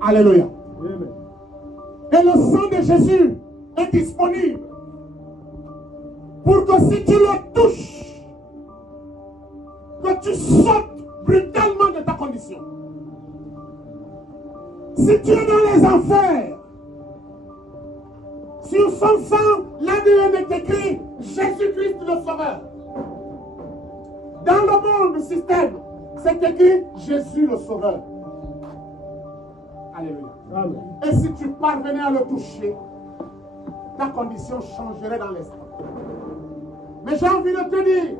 Alléluia. Amen. Et le sang de Jésus est disponible pour que si tu le touches, que tu sautes brutalement de ta condition. Si tu es dans les enfers, sur son sang, l'ADN est écrit Jésus-Christ le Sauveur. Dans le monde, le système, c'est écrit Jésus le Sauveur. Alléluia. Amen. Et si tu parvenais à le toucher, ta condition changerait dans l'instant. Mais j'ai envie de te dire,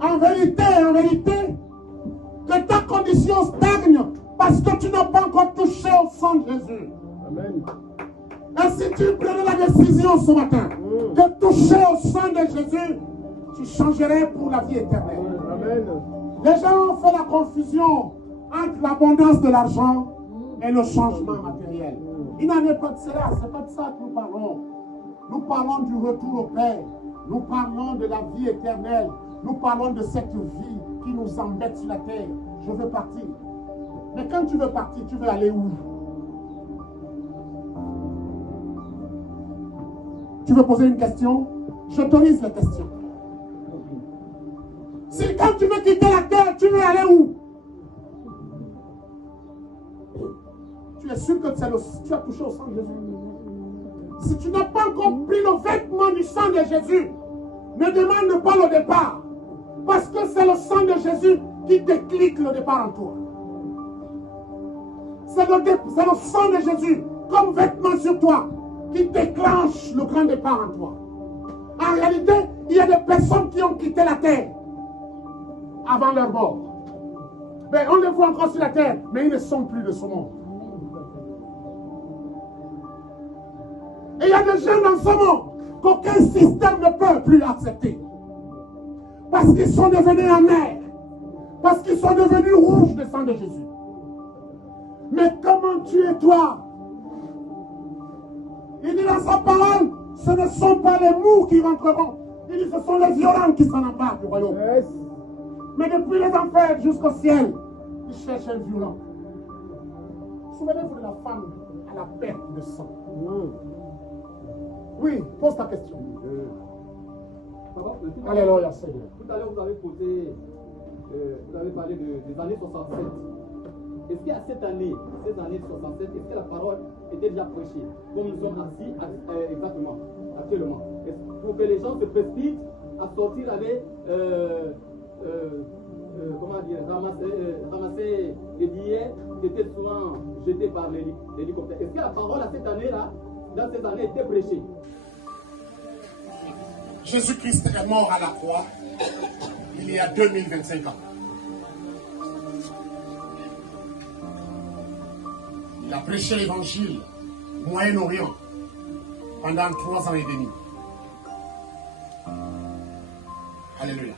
en vérité, que ta condition stagne parce que tu n'as pas encore touché au sang de Jésus. Amen. Et si tu prenais la décision ce matin de toucher au sang de Jésus, tu changerais pour la vie éternelle. Amen. Les gens ont fait la confusion entre l'abondance de l'argent et le changement matériel. Il n'en est pas de cela, c'est pas de ça que nous parlons. Nous parlons du retour au Père. Nous parlons de la vie éternelle. Nous parlons de cette vie qui nous embête sur la terre. Je veux partir. Mais quand tu veux partir, tu veux aller où? Tu veux poser une question? J'autorise la question. Si quand tu veux quitter la terre, tu veux aller où? Tu es sûr que tu as touché au sang de Jésus? Si tu n'as pas encore pris le vêtement du sang de Jésus, ne demande pas le départ. Parce que c'est le sang de Jésus qui déclic le départ en toi. C'est le sang de Jésus comme vêtement sur toi qui déclenche le grand départ en toi. En réalité, il y a des personnes qui ont quitté la terre avant leur mort. Mais on les voit encore sur la terre, mais ils ne sont plus de ce monde. Et il y a des gens dans ce monde qu'aucun système ne peut plus accepter. Parce qu'ils sont devenus amers. Parce qu'ils sont devenus rouges de sang de Jésus. Mais comment tu es toi? Il dit dans sa parole, ce ne sont pas les mous qui rentreront. Il dit ce sont les violents qui s'en emparent du royaume. Yes. Mais depuis les enfers jusqu'au ciel, ils cherchent un violent. Souvenez-vous de la femme à la perte de sang. Oui, pose ta question. Alléluia, Seigneur. Tout à l'heure, vous avez posé, vous avez parlé des années 67. Est-ce qu'à ces années 67, est-ce que la parole était déjà prêchée? Comme nous sommes assis exactement, actuellement. Pour que les gens se précipitent à sortir avec, comment dire, ramasser des billets qui étaient souvent jetés par l'hélicoptère. Est-ce que la parole à cette année-là, dans ces années, était prêchée? Jésus-Christ est mort à la croix il y a 2025 ans. Il a prêché l'évangile au Moyen-Orient pendant 3 ans et demi. Alléluia.